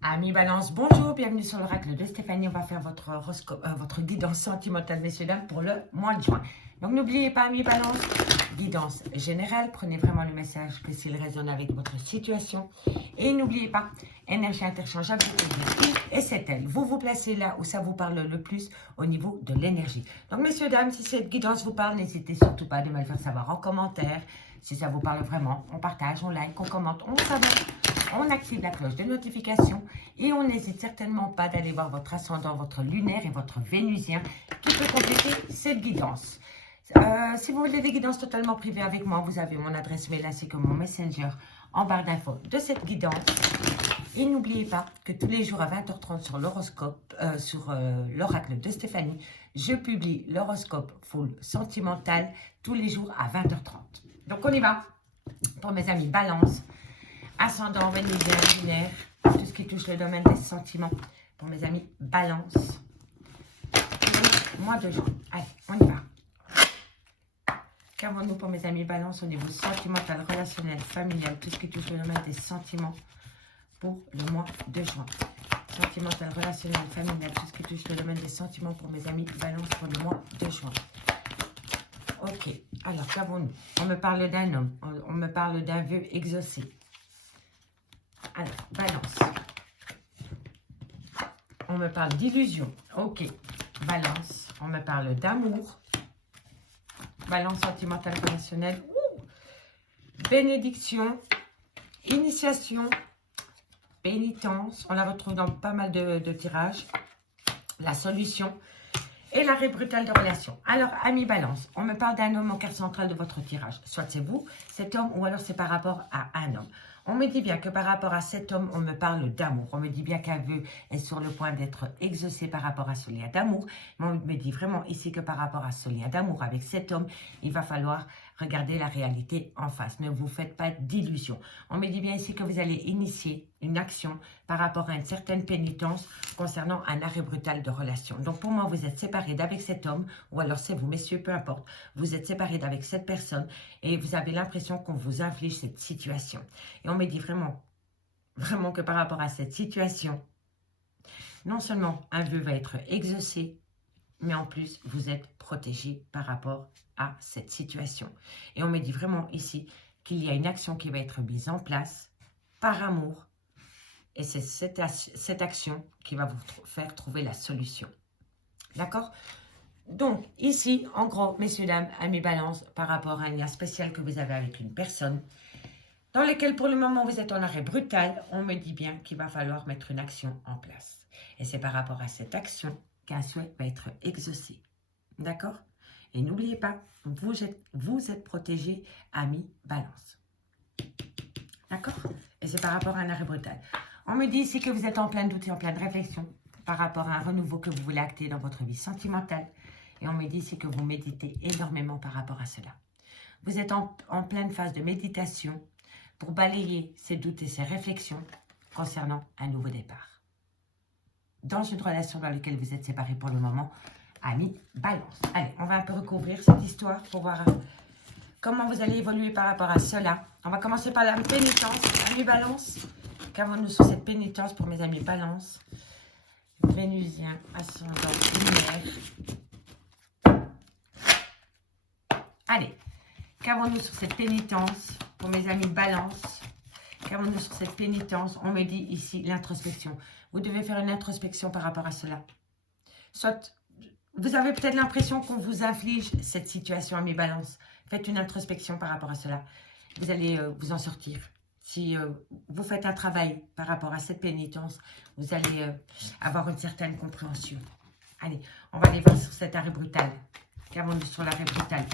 Amis Balance, bonjour, bienvenue sur l'oracle de Stéphanie. On va faire votre horoscope, votre guidance sentimentale, messieurs, dames, pour le mois de juin. Donc n'oubliez pas, Amis Balance, guidance générale, prenez vraiment le message que s'il résonne avec votre situation. Et n'oubliez pas, énergie interchangeable, et c'est elle. Vous vous placez là où ça vous parle le plus au niveau de l'énergie. Donc messieurs, dames, si cette guidance vous parle, n'hésitez surtout pas de me le faire savoir en commentaire. Si ça vous parle vraiment, on partage, on like, on commente, on s'abonne. On active la cloche de notification et on n'hésite certainement pas d'aller voir votre ascendant, votre lunaire et votre vénusien qui peut compléter cette guidance. Si vous voulez des guidances totalement privées avec moi, vous avez mon adresse mail ainsi que mon messenger en barre d'infos de cette guidance. Et n'oubliez pas que tous les jours à 20h30 sur l'horoscope, sur l'oracle de Stéphanie, je publie l'horoscope full sentimental tous les jours à 20h30. Donc on y va pour mes amis Balance. Ascendant, vénusien, lunaire, tout ce qui touche le domaine des sentiments. Pour mes amis Balance. Mois de juin. Allez, on y va. Qu'avons-nous pour mes amis Balance au niveau sentimental, relationnel, familial, tout ce qui touche le domaine des sentiments pour le mois de juin. Sentimental, relationnel, familial, tout ce qui touche le domaine des sentiments pour mes amis Balance pour le mois de juin. Ok, alors qu'avons-nous? On me parle d'un homme, on me parle d'un vœu exaucé. Alors, Balance. On me parle d'illusion. Ok. Balance. On me parle d'amour. Balance sentimentale relationnelle. Bénédiction. Initiation. Pénitence. On la retrouve dans pas mal de tirages. La solution. Et l'arrêt brutal de relation. Alors, amis Balance, on me parle d'un homme en carte centrale de votre tirage. Soit c'est vous, cet homme, ou alors c'est par rapport à un homme. On me dit bien que par rapport à cet homme, on me parle d'amour. On me dit bien qu'un vœu est sur le point d'être exaucé par rapport à ce lien d'amour. Mais on me dit vraiment ici que par rapport à ce lien d'amour avec cet homme, il va falloir regarder la réalité en face. Ne vous faites pas d'illusions. On me dit bien ici que vous allez initier une action par rapport à une certaine pénitence concernant un arrêt brutal de relation. Donc pour moi, vous êtes séparés d'avec cet homme, ou alors c'est vous, messieurs, peu importe. Vous êtes séparés d'avec cette personne et vous avez l'impression qu'on vous inflige cette situation. Et on me dit vraiment, vraiment que par rapport à cette situation, non seulement un vœu va être exaucé, mais en plus, vous êtes protégé par rapport à cette situation. Et on me dit vraiment ici qu'il y a une action qui va être mise en place par amour. Et c'est cette action qui va vous faire trouver la solution. D'accord? Donc, ici, en gros, messieurs, dames, amis Balance, par rapport à un lien spécial que vous avez avec une personne, dans lequel, pour le moment, vous êtes en arrêt brutal, on me dit bien qu'il va falloir mettre une action en place. Et c'est par rapport à cette action qu'un souhait va être exaucé. D'accord? Et n'oubliez pas, vous êtes protégé, amis Balance. D'accord? Et c'est par rapport à un arrêt brutal. On me dit ici que vous êtes en plein doute et en pleine réflexion par rapport à un renouveau que vous voulez acter dans votre vie sentimentale. Et on me dit ici que vous méditez énormément par rapport à cela. Vous êtes en pleine phase de méditation pour balayer ces doutes et ces réflexions concernant un nouveau départ. Dans une relation dans laquelle vous êtes séparés pour le moment, amis Balance. Allez, on va un peu recouvrir cette histoire pour voir comment vous allez évoluer par rapport à cela. On va commencer par la pénitence, amis Balance. Qu'avons-nous sur cette pénitence pour mes amis Balance? Vénusien, ascendant, lunaire. Allez, qu'avons-nous sur cette pénitence pour mes amis Balance? Qu'avons-nous sur cette pénitence? On me dit ici l'introspection. Vous devez faire une introspection par rapport à cela. Soit vous avez peut-être l'impression qu'on vous inflige cette situation, amis Balance. Faites une introspection par rapport à cela. Vous allez vous en sortir. Si vous faites un travail par rapport à cette pénitence, vous allez avoir une certaine compréhension. Allez, on va aller voir sur cet arrêt brutal. Qu'avons-nous sur l'arrêt brutal?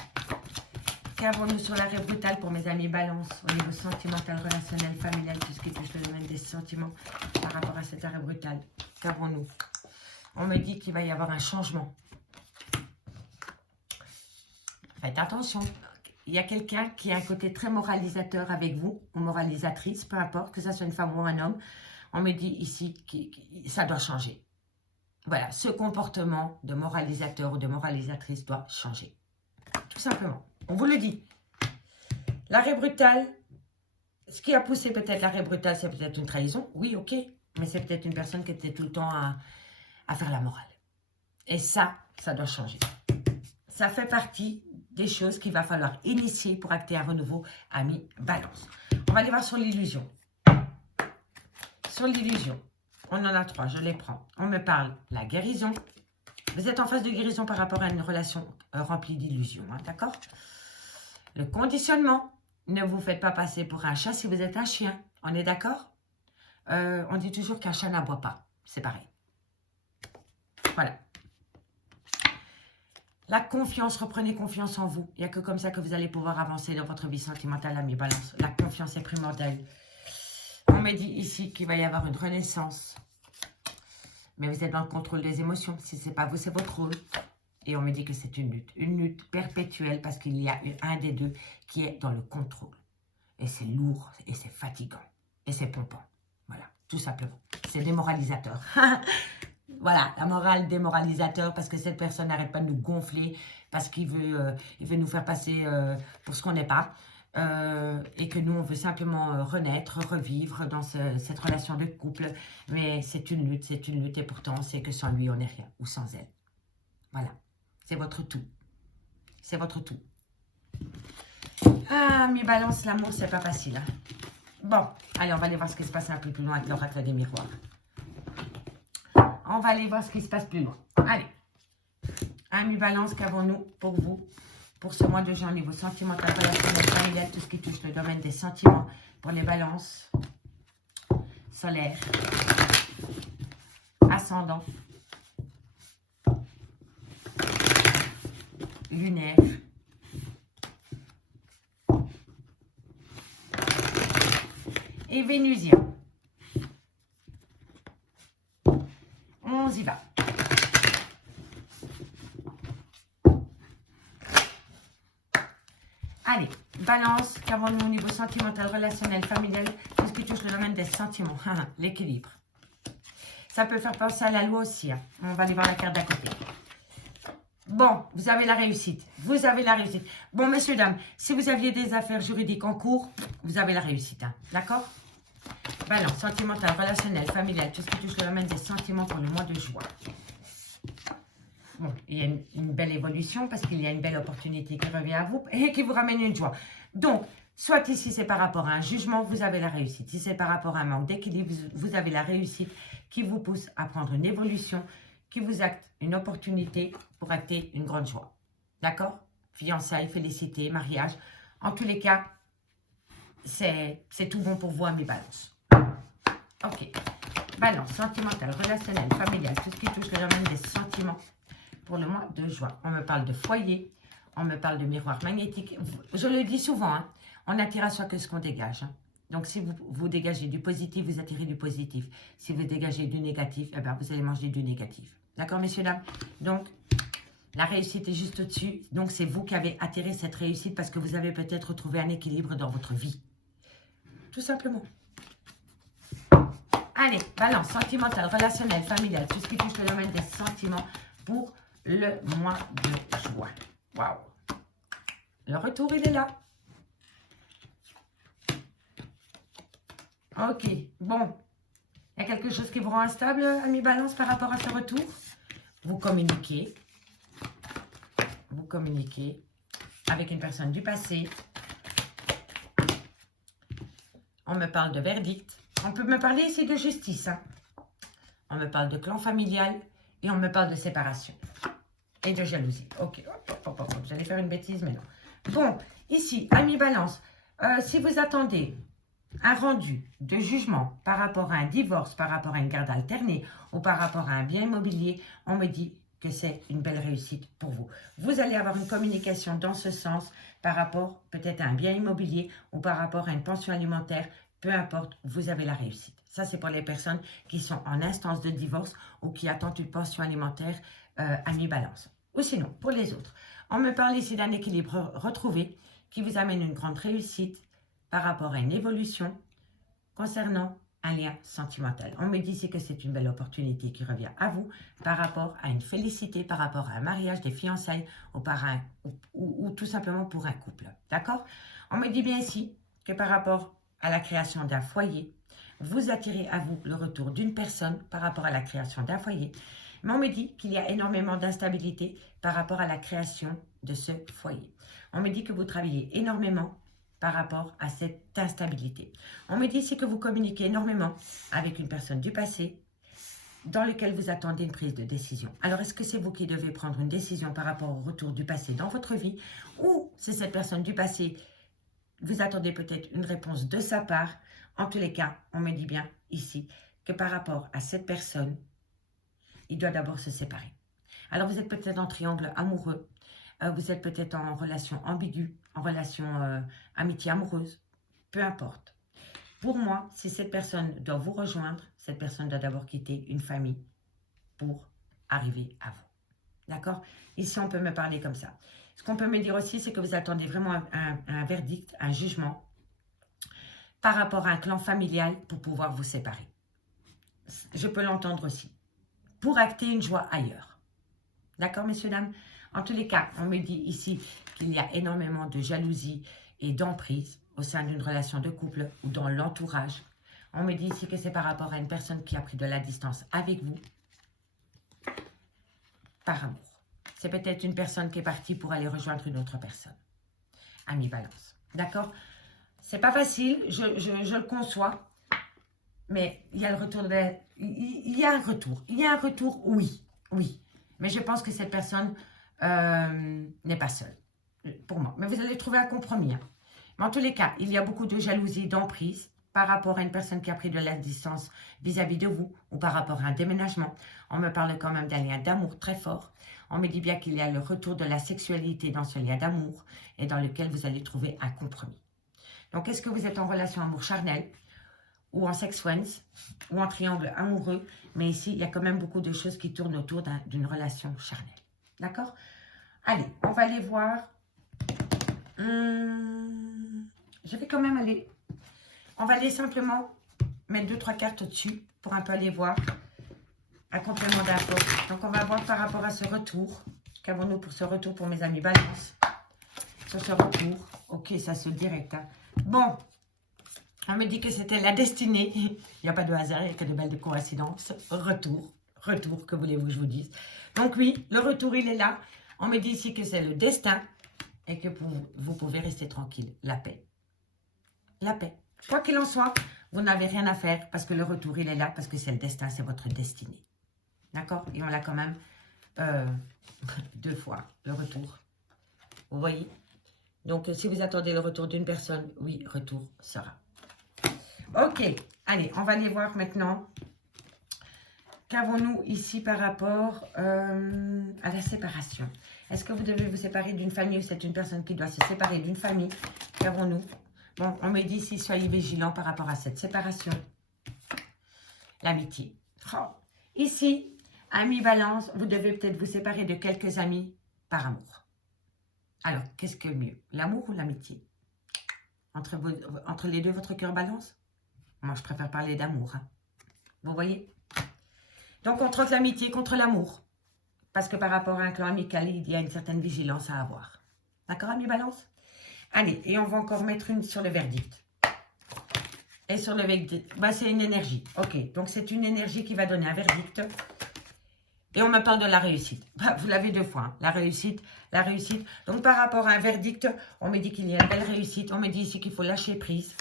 Qu'avons-nous sur l'arrêt brutal pour mes amis Balance au niveau sentimental, relationnel, familial, tout ce qui touche le domaine des sentiments par rapport à cet arrêt brutal? Qu'avons-nous? On me dit qu'il va y avoir un changement. Faites attention. Il y a quelqu'un qui a un côté très moralisateur avec vous, ou moralisatrice, peu importe, que ça soit une femme ou un homme. On me dit ici que ça doit changer. Voilà, ce comportement de moralisateur ou de moralisatrice doit changer. Tout simplement. On vous le dit. L'arrêt brutal, ce qui a poussé peut-être l'arrêt brutal, c'est peut-être une trahison. Oui, ok. Mais c'est peut-être une personne qui était tout le temps à faire la morale. Et ça doit changer. Ça fait partie des choses qu'il va falloir initier pour acter un renouveau, ami Balance. On va aller voir sur l'illusion. Sur l'illusion, on en a 3, je les prends. On me parle la guérison. Vous êtes en phase de guérison par rapport à une relation remplie d'illusions, hein, d'accord? Le conditionnement, ne vous faites pas passer pour un chat si vous êtes un chien. On est d'accord? On dit toujours qu'un chat n'aboie pas. C'est pareil. Voilà. La confiance, reprenez confiance en vous. Il n'y a que comme ça que vous allez pouvoir avancer dans votre vie sentimentale, ami Balance. La confiance est primordiale. On me dit ici qu'il va y avoir une renaissance. Mais vous êtes dans le contrôle des émotions. Si ce n'est pas vous, c'est votre rôle. Et on me dit que c'est une lutte perpétuelle parce qu'il y a un des deux qui est dans le contrôle. Et c'est lourd, et c'est fatigant, et c'est pompant. Voilà, tout simplement. C'est démoralisateur. Voilà, la morale démoralisateur parce que cette personne n'arrête pas de nous gonfler, parce qu'il veut, nous faire passer pour ce qu'on n'est pas. Et que nous, on veut simplement renaître, revivre dans cette relation de couple. Mais c'est une lutte, et pourtant, c'est que sans lui, on n'est rien, ou sans elle. Voilà, c'est votre tout. C'est votre tout. Ah, mes balances, l'amour, c'est pas facile. Hein. Bon, allez, on va aller voir ce qui se passe un peu plus loin avec l'oracle des miroirs. On va aller voir ce qui se passe plus loin. Allez. Amis Balance, qu'avons-nous pour vous pour ce mois de juin, niveau sentimental, relationnel, familial, tout ce qui touche le domaine des sentiments pour les balances solaires, ascendant, lunaire, et vénusien. On y va. Allez, Balance, qu'avons-nous au niveau sentimental, relationnel, familial, tout ce qui touche le domaine des sentiments, l'équilibre. Ça peut faire penser à la loi aussi. Hein. On va aller voir la carte d'à côté. Bon, vous avez la réussite. Vous avez la réussite. Bon, messieurs, dames, si vous aviez des affaires juridiques en cours, vous avez la réussite. Hein. D'accord? Balance, sentimental, relationnel, familial, tout ce qui touche le domaine des sentiments pour le mois de juin. Bon, il y a une belle évolution parce qu'il y a une belle opportunité qui revient à vous et qui vous ramène une joie. Donc, soit ici c'est par rapport à un jugement, vous avez la réussite. Si c'est par rapport à un manque d'équilibre, vous avez la réussite qui vous pousse à prendre une évolution, qui vous acte une opportunité pour acter une grande joie. D'accord? Fiançailles, félicité, mariage. En tous les cas, c'est tout bon pour vous, mes balances. Ok. Balance, sentimental, relationnel, familial, tout ce qui touche le domaine des sentiments pour le mois de juin. On me parle de foyer, on me parle de miroir magnétique. Je le dis souvent, hein, on attire à soi que ce qu'on dégage. Hein. Donc, si vous dégagez du positif, vous attirez du positif. Si vous dégagez du négatif, eh bien, vous allez manger du négatif. D'accord, messieurs, dames? Donc, la réussite est juste au-dessus. Donc, c'est vous qui avez attiré cette réussite parce que vous avez peut-être trouvé un équilibre dans votre vie. Tout simplement. Allez, balance, sentimental, relationnel, familial, tout ce qui touche le domaine des sentiments pour le mois de juin. Waouh! Le retour, il est là. Ok, bon. Il y a quelque chose qui vous rend instable, ami Balance, par rapport à ce retour. Vous communiquez. Vous communiquez avec une personne du passé. On me parle de verdict. On peut me parler ici de justice. Hein. On me parle de clan familial et on me parle de séparation. Et de jalousie. Ok, hop. J'allais faire une bêtise, mais non. Bon, ici, ami Balance, si vous attendez un rendu de jugement par rapport à un divorce, par rapport à une garde alternée ou par rapport à un bien immobilier, on me dit que c'est une belle réussite pour vous. Vous allez avoir une communication dans ce sens par rapport peut-être à un bien immobilier ou par rapport à une pension alimentaire, peu importe, vous avez la réussite. Ça, c'est pour les personnes qui sont en instance de divorce ou qui attendent une pension alimentaire à mi-balance. Ou sinon, pour les autres, on me parle ici d'un équilibre retrouvé qui vous amène une grande réussite par rapport à une évolution concernant un lien sentimental. On me dit ici que c'est une belle opportunité qui revient à vous par rapport à une félicité, par rapport à un mariage, des fiançailles ou tout simplement pour un couple. D'accord? On me dit bien ici que par rapport à la création d'un foyer, vous attirez à vous le retour d'une personne par rapport à la création d'un foyer. Mais on me dit qu'il y a énormément d'instabilité par rapport à la création de ce foyer. On me dit que vous travaillez énormément par rapport à cette instabilité. On me dit ici que vous communiquez énormément avec une personne du passé dans lequel vous attendez une prise de décision. Alors, est-ce que c'est vous qui devez prendre une décision par rapport au retour du passé dans votre vie, ou c'est cette personne du passé, vous attendez peut-être une réponse de sa part? En tous les cas, on me dit bien ici que par rapport à cette personne, il doit d'abord se séparer. Alors, vous êtes peut-être en triangle amoureux, vous êtes peut-être en relation ambiguë, en relation amitié amoureuse, peu importe. Pour moi, si cette personne doit vous rejoindre, cette personne doit d'abord quitter une famille pour arriver à vous. D'accord? Ici, on peut me parler comme ça. Ce qu'on peut me dire aussi, c'est que vous attendez vraiment un verdict, un jugement par rapport à un clan familial pour pouvoir vous séparer. Je peux l'entendre aussi. Pour acter une joie ailleurs. D'accord, messieurs, dames? En tous les cas, on me dit ici qu'il y a énormément de jalousie et d'emprise au sein d'une relation de couple ou dans l'entourage. On me dit ici que c'est par rapport à une personne qui a pris de la distance avec vous par amour. C'est peut-être une personne qui est partie pour aller rejoindre une autre personne. Ami Balance. D'accord? C'est pas facile, je le conçois, mais il y a le retour il y a un retour. Il y a un retour, oui. Oui. Mais je pense que cette personne n'est pas seule, pour moi. Mais vous allez trouver un compromis. Hein. Mais en tous les cas, il y a beaucoup de jalousie, d'emprise par rapport à une personne qui a pris de la distance vis-à-vis de vous ou par rapport à un déménagement. On me parle quand même d'un lien d'amour très fort. On me dit bien qu'il y a le retour de la sexualité dans ce lien d'amour et dans lequel vous allez trouver un compromis. Donc, est-ce que vous êtes en relation amour charnel ou en sex friends ou en triangle amoureux? Mais ici, il y a quand même beaucoup de choses qui tournent autour d'une relation charnelle. D'accord? Allez, on va aller voir. Je vais quand même aller. On va aller simplement mettre 2-3 cartes au-dessus pour un peu aller voir un complément d'info. Donc, on va voir par rapport à ce retour. Qu'avons-nous pour ce retour pour mes amis Balance? Sur ce retour. Ok, ça se direct. Hein. Bon, on me dit que c'était la destinée. Il n'y a pas de hasard, il n'y a que de belles coïncidences. Retour, que voulez-vous que je vous dise? Donc oui, le retour, il est là. On me dit ici que c'est le destin et que vous pouvez rester tranquille. La paix. La paix. Quoi qu'il en soit, vous n'avez rien à faire parce que le retour, il est là, parce que c'est le destin, c'est votre destinée. D'accord? Et on l'a quand même 2 fois, le retour. Vous voyez? Donc, si vous attendez le retour d'une personne, oui, retour sera. Ok, allez, on va aller voir maintenant. Qu'avons-nous ici par rapport à la séparation? Est-ce que vous devez vous séparer d'une famille ou c'est une personne qui doit se séparer d'une famille? Qu'avons-nous? Bon, on me dit ici, soyez vigilants par rapport à cette séparation. L'amitié. Oh. Ici, amis Balance, vous devez peut-être vous séparer de quelques amis par amour. Alors, qu'est-ce que mieux? L'amour ou l'amitié? Entre les deux, votre cœur balance? Moi, je préfère parler d'amour. Hein. Vous voyez? Donc, on troque l'amitié contre l'amour. Parce que par rapport à un clan amical, il y a une certaine vigilance à avoir. D'accord, amis Balance? Allez, et on va encore mettre une sur le verdict. Et sur le verdict, bah, c'est une énergie. Ok, donc c'est une énergie qui va donner un verdict. Et on me parle de la réussite. Bah, vous l'avez 2 fois, hein. La réussite, la réussite. Donc, par rapport à un verdict, on me dit qu'il y a une belle réussite. On me dit ici qu'il faut lâcher prise.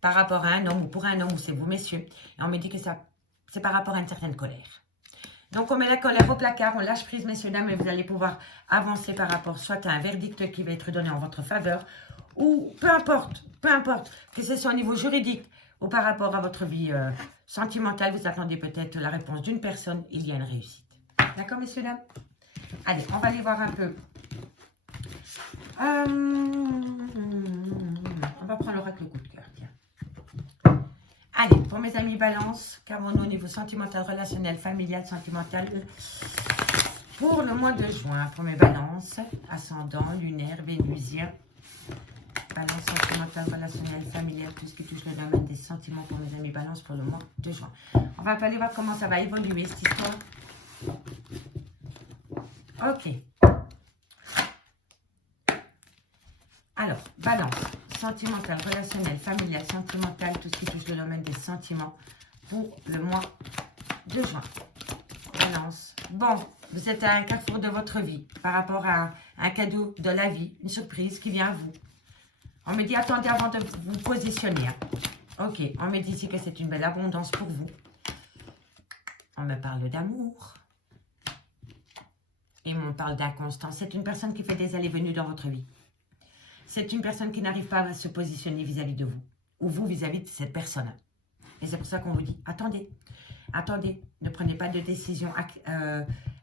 Par rapport à un homme ou pour un homme, ou c'est vous, messieurs. Et on me dit que ça, c'est par rapport à une certaine colère. Donc, on met la colère au placard, on lâche prise, messieurs, dames, et vous allez pouvoir avancer par rapport soit à un verdict qui va être donné en votre faveur, ou peu importe, que ce soit au niveau juridique ou par rapport à votre vie sentimentale, vous attendez peut-être la réponse d'une personne, il y a une réussite. D'accord, messieurs, dames? Allez, on va aller voir un peu. On va prendre l'oracle coup de cœur, tiens. Allez, pour mes amis Balance, qu'avons-nous au niveau sentimental, relationnel, familial, sentimental pour le mois de juin, pour mes Balances, ascendant, lunaire, vénusien, Balance sentimental, relationnel, familial, tout ce qui touche le domaine des sentiments pour mes amis Balance pour le mois de juin. On va aller voir comment ça va évoluer cette histoire. Ok. Alors, Balance, sentimentale, relationnelle, familiale, sentimentale, tout ce qui touche le domaine des sentiments pour le mois de juin. Balance. Bon, vous êtes à un carrefour de votre vie par rapport à un cadeau de la vie, une surprise qui vient à vous. On me dit, attendez avant de vous positionner. Ok, on me dit ici que c'est une belle abondance pour vous. On me parle d'amour. Et on parle d'inconstance. C'est une personne qui fait des allées-venues dans votre vie. C'est une personne qui n'arrive pas à se positionner vis-à-vis de vous. Ou vous vis-à-vis de cette personne. Et c'est pour ça qu'on vous dit, attendez. Attendez, ne prenez pas de décision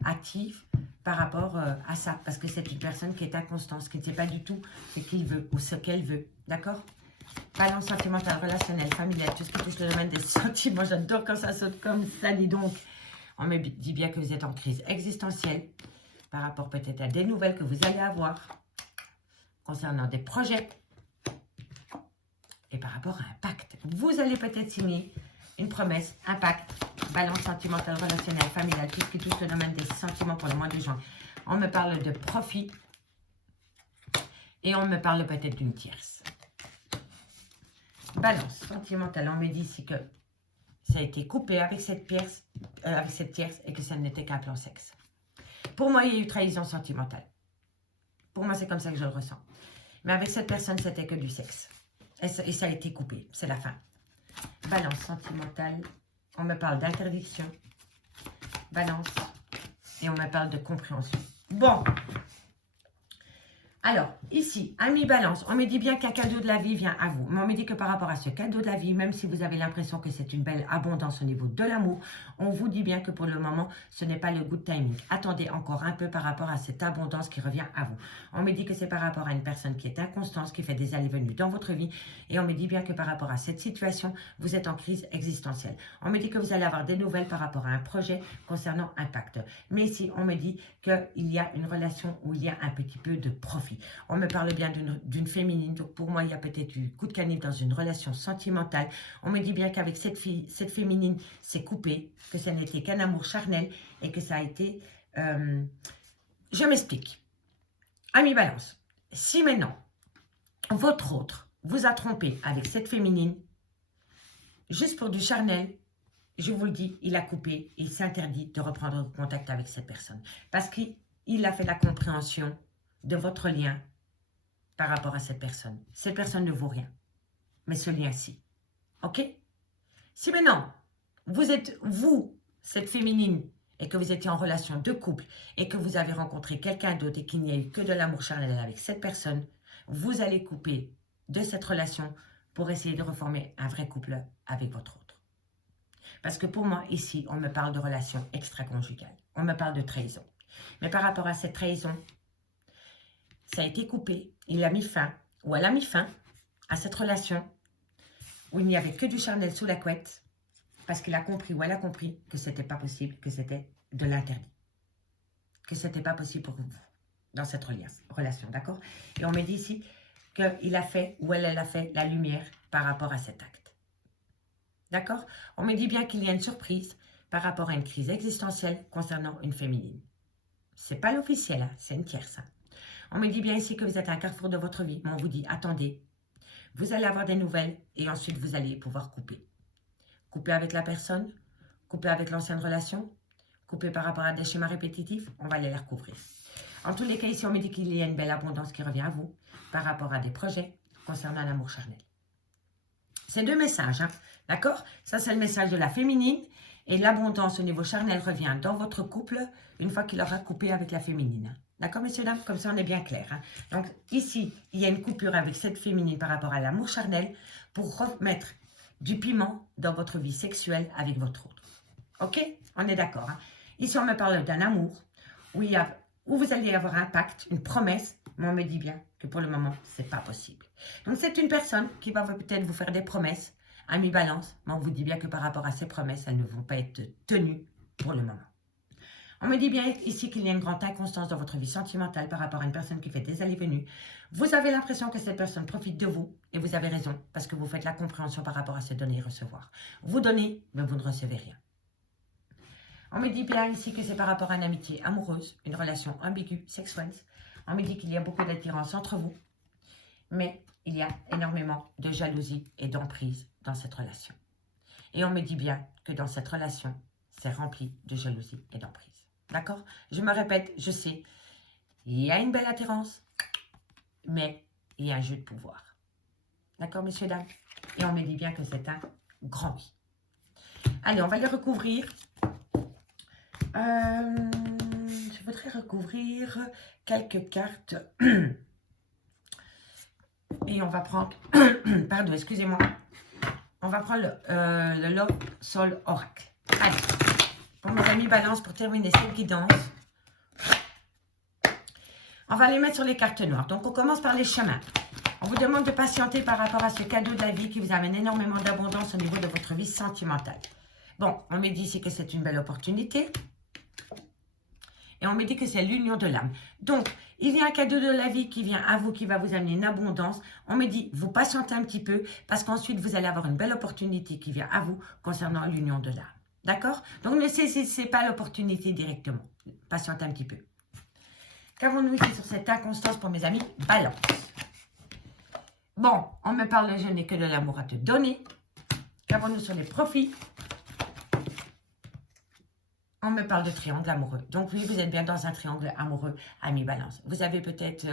active par rapport à ça. Parce que c'est une personne qui est inconstante, qui ne sait pas du tout ce qu'il veut ou ce qu'elle veut. D'accord? Balance sentimentale, relationnelle, familiale, tout ce qui touche le domaine des sentiments. J'adore quand ça saute comme ça, dis donc. On me dit bien que vous êtes en crise existentielle par rapport peut-être à des nouvelles que vous allez avoir concernant des projets et par rapport à un pacte. Vous allez peut-être signer une promesse, un pacte, balance sentimentale, relationnelle, familiale, tout ce qui touche le domaine des sentiments pour le mois de juin. On me parle de profit et on me parle peut-être d'une tierce. Balance sentimentale, on me dit ici que ça a été coupé avec cette tierce et que ça n'était qu'un plan sexe. Pour moi, il y a eu trahison sentimentale. Pour moi, c'est comme ça que je le ressens. Mais avec cette personne, c'était que du sexe. Et ça a été coupé, c'est la fin. Balance sentimentale, on me parle d'interdiction. Balance, et on me parle de compréhension. Bon. Alors, ici, ami balance, on me dit bien qu'un cadeau de la vie vient à vous. Mais on me dit que par rapport à ce cadeau de la vie, même si vous avez l'impression que c'est une belle abondance au niveau de l'amour, on vous dit bien que pour le moment, ce n'est pas le good timing. Attendez encore un peu par rapport à cette abondance qui revient à vous. On me dit que c'est par rapport à une personne qui est inconstante, qui fait des allées-venues dans votre vie. Et on me dit bien que par rapport à cette situation, vous êtes en crise existentielle. On me dit que vous allez avoir des nouvelles par rapport à un projet concernant un pacte. Mais ici, on me dit qu'il y a une relation où il y a un petit peu de profit. On me parle bien d'une féminine, donc pour moi, il y a peut-être eu coup de canif dans une relation sentimentale. On me dit bien qu'avec cette féminine, c'est coupé, que ça n'était qu'un amour charnel et que ça a été... Je m'explique. Ami Balance, si maintenant, votre autre vous a trompé avec cette féminine, juste pour du charnel, je vous le dis, il a coupé, il s'interdit de reprendre contact avec cette personne. Parce qu'il a fait la compréhension de votre lien par rapport à cette personne. Cette personne ne vaut rien, mais ce lien-ci. Ok? Si maintenant, vous êtes, vous, cette féminine, et que vous étiez en relation de couple, et que vous avez rencontré quelqu'un d'autre et qu'il n'y a eu que de l'amour charnel avec cette personne, vous allez couper de cette relation pour essayer de reformer un vrai couple avec votre autre. Parce que pour moi, ici, on me parle de relation extra-conjugale. On me parle de trahison. Mais par rapport à cette trahison, ça a été coupé, il a mis fin, ou elle a mis fin à cette relation où il n'y avait que du charnel sous la couette parce qu'il a compris ou elle a compris que ce n'était pas possible, que c'était de l'interdit. Que ce n'était pas possible pour vous dans cette relation, d'accord? Et on me dit ici qu'il a fait ou elle a fait la lumière par rapport à cet acte. D'accord? On me dit bien qu'il y a une surprise par rapport à une crise existentielle concernant une féminine. Ce n'est pas l'officiel, hein, c'est une tierce. Hein. On me dit bien ici que vous êtes à un carrefour de votre vie, mais on vous dit, attendez, vous allez avoir des nouvelles et ensuite vous allez pouvoir couper. Couper avec la personne, couper avec l'ancienne relation, couper par rapport à des schémas répétitifs, on va aller les recouvrir. En tous les cas, ici, on me dit qu'il y a une belle abondance qui revient à vous par rapport à des projets concernant l'amour charnel. C'est deux messages, hein, d'accord? Ça, c'est le message de la féminine et l'abondance au niveau charnel revient dans votre couple une fois qu'il aura coupé avec la féminine. D'accord, messieurs, dames? Comme ça, on est bien clair. Hein? Donc, ici, il y a une coupure avec cette féminine par rapport à l'amour charnel pour remettre du piment dans votre vie sexuelle avec votre autre. Ok? On est d'accord. Hein? Ici, on me parle d'un amour où vous allez avoir un pacte, une promesse, mais on me dit bien que pour le moment, ce n'est pas possible. Donc, c'est une personne qui va peut-être vous faire des promesses, ami balance, mais on vous dit bien que par rapport à ces promesses, elles ne vont pas être tenues pour le moment. On me dit bien ici qu'il y a une grande inconstance dans votre vie sentimentale par rapport à une personne qui fait des allées-venues. Vous avez l'impression que cette personne profite de vous et vous avez raison parce que vous faites la compréhension par rapport à se donner et recevoir. Vous donnez, mais vous ne recevez rien. On me dit bien ici que c'est par rapport à une amitié amoureuse, une relation ambiguë, sex friends. On me dit qu'il y a beaucoup d'attirance entre vous, mais il y a énormément de jalousie et d'emprise dans cette relation. Et on me dit bien que dans cette relation, c'est rempli de jalousie et d'emprise. D'accord? Je me répète, je sais, il y a une belle attirance, mais il y a un jeu de pouvoir. D'accord, messieurs, dames? Et on me dit bien que c'est un grand oui. Allez, on va les recouvrir. Je voudrais recouvrir quelques cartes. Et on va prendre... Pardon, excusez-moi. On va prendre le Love Soul Oracle. Allez, pour mes amis Balance, pour terminer cette guidance, on va les mettre sur les cartes noires. Donc, on commence par les chemins. On vous demande de patienter par rapport à ce cadeau de la vie qui vous amène énormément d'abondance au niveau de votre vie sentimentale. Bon, on me dit ici que c'est une belle opportunité. Et on me dit que c'est l'union de l'âme. Donc, il y a un cadeau de la vie qui vient à vous, qui va vous amener une abondance. On me dit, vous patientez un petit peu, parce qu'ensuite, vous allez avoir une belle opportunité qui vient à vous concernant l'union de l'âme. D'accord? Donc, ne saisissez pas l'opportunité directement. Patientez un petit peu. Qu'avons-nous ici sur cette inconstance pour mes amis Balance? Bon, on me parle, je n'ai que de l'amour à te donner. Qu'avons-nous sur les profits? On me parle de triangle amoureux. Donc oui, vous êtes bien dans un triangle amoureux, ami Balance. Vous avez peut-être,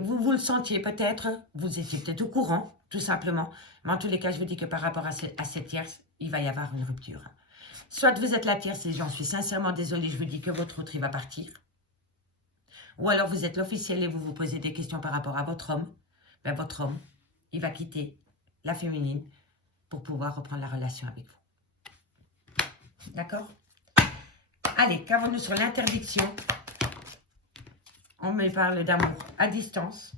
vous le sentiez peut-être, vous étiez peut-être au courant, tout simplement. Mais en tous les cas, je vous dis que par rapport à cette tierce, il va y avoir une rupture. Soit vous êtes la tierce et j'en suis sincèrement désolée, je vous dis que votre autre, il va partir. Ou alors vous êtes l'officiel et vous vous posez des questions par rapport à votre homme. Ben, votre homme, il va quitter la féminine pour pouvoir reprendre la relation avec vous. D'accord? Allez, qu'avons-nous sur l'interdiction? On me parle d'amour à distance.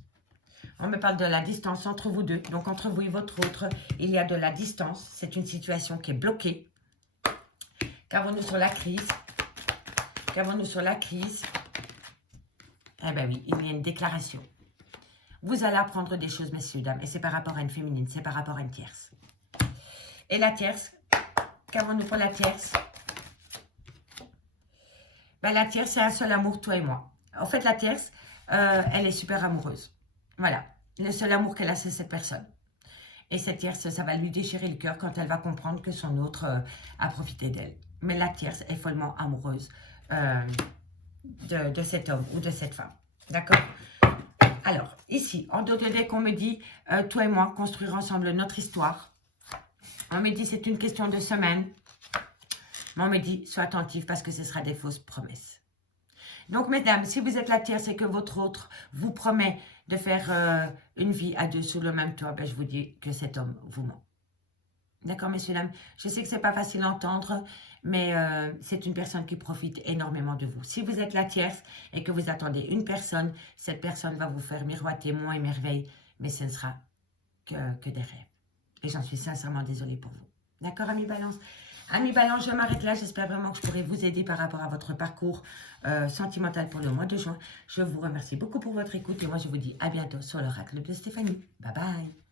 On me parle de la distance entre vous deux. Donc, entre vous et votre autre, il y a de la distance. C'est une situation qui est bloquée. Qu'avons-nous sur la crise? Qu'avons-nous sur la crise? Eh bien oui, il y a une déclaration. Vous allez apprendre des choses, messieurs, dames. Et c'est par rapport à une féminine, c'est par rapport à une tierce. Et la tierce? Qu'avons-nous pour la tierce? Ben, la tierce, c'est un seul amour, toi et moi. En fait, la tierce, elle est super amoureuse. Voilà. Le seul amour qu'elle a, c'est cette personne. Et cette tierce, ça va lui déchirer le cœur quand elle va comprendre que son autre a profité d'elle. Mais la tierce est follement amoureuse de cet homme ou de cette femme. D'accord? Alors, ici, en dos de deck, on me dit, toi et moi, construire ensemble notre histoire. On me dit, c'est une question de semaine. Mais on me dit, sois attentif parce que ce sera des fausses promesses. Donc, mesdames, si vous êtes la tierce et que votre autre vous promet de faire une vie à deux sous le même toit, ben, je vous dis que cet homme vous ment. D'accord, messieurs, dames? Je sais que ce n'est pas facile à entendre, mais c'est une personne qui profite énormément de vous. Si vous êtes la tierce et que vous attendez une personne, cette personne va vous faire miroiter monts et merveilles, mais ce ne sera que des rêves. Et j'en suis sincèrement désolée pour vous. D'accord, amis Balance? Amis Balance, je m'arrête là. J'espère vraiment que je pourrai vous aider par rapport à votre parcours sentimental pour le mois de juin. Je vous remercie beaucoup pour votre écoute et moi, je vous dis à bientôt sur l'oracle de Stéphanie. Bye bye.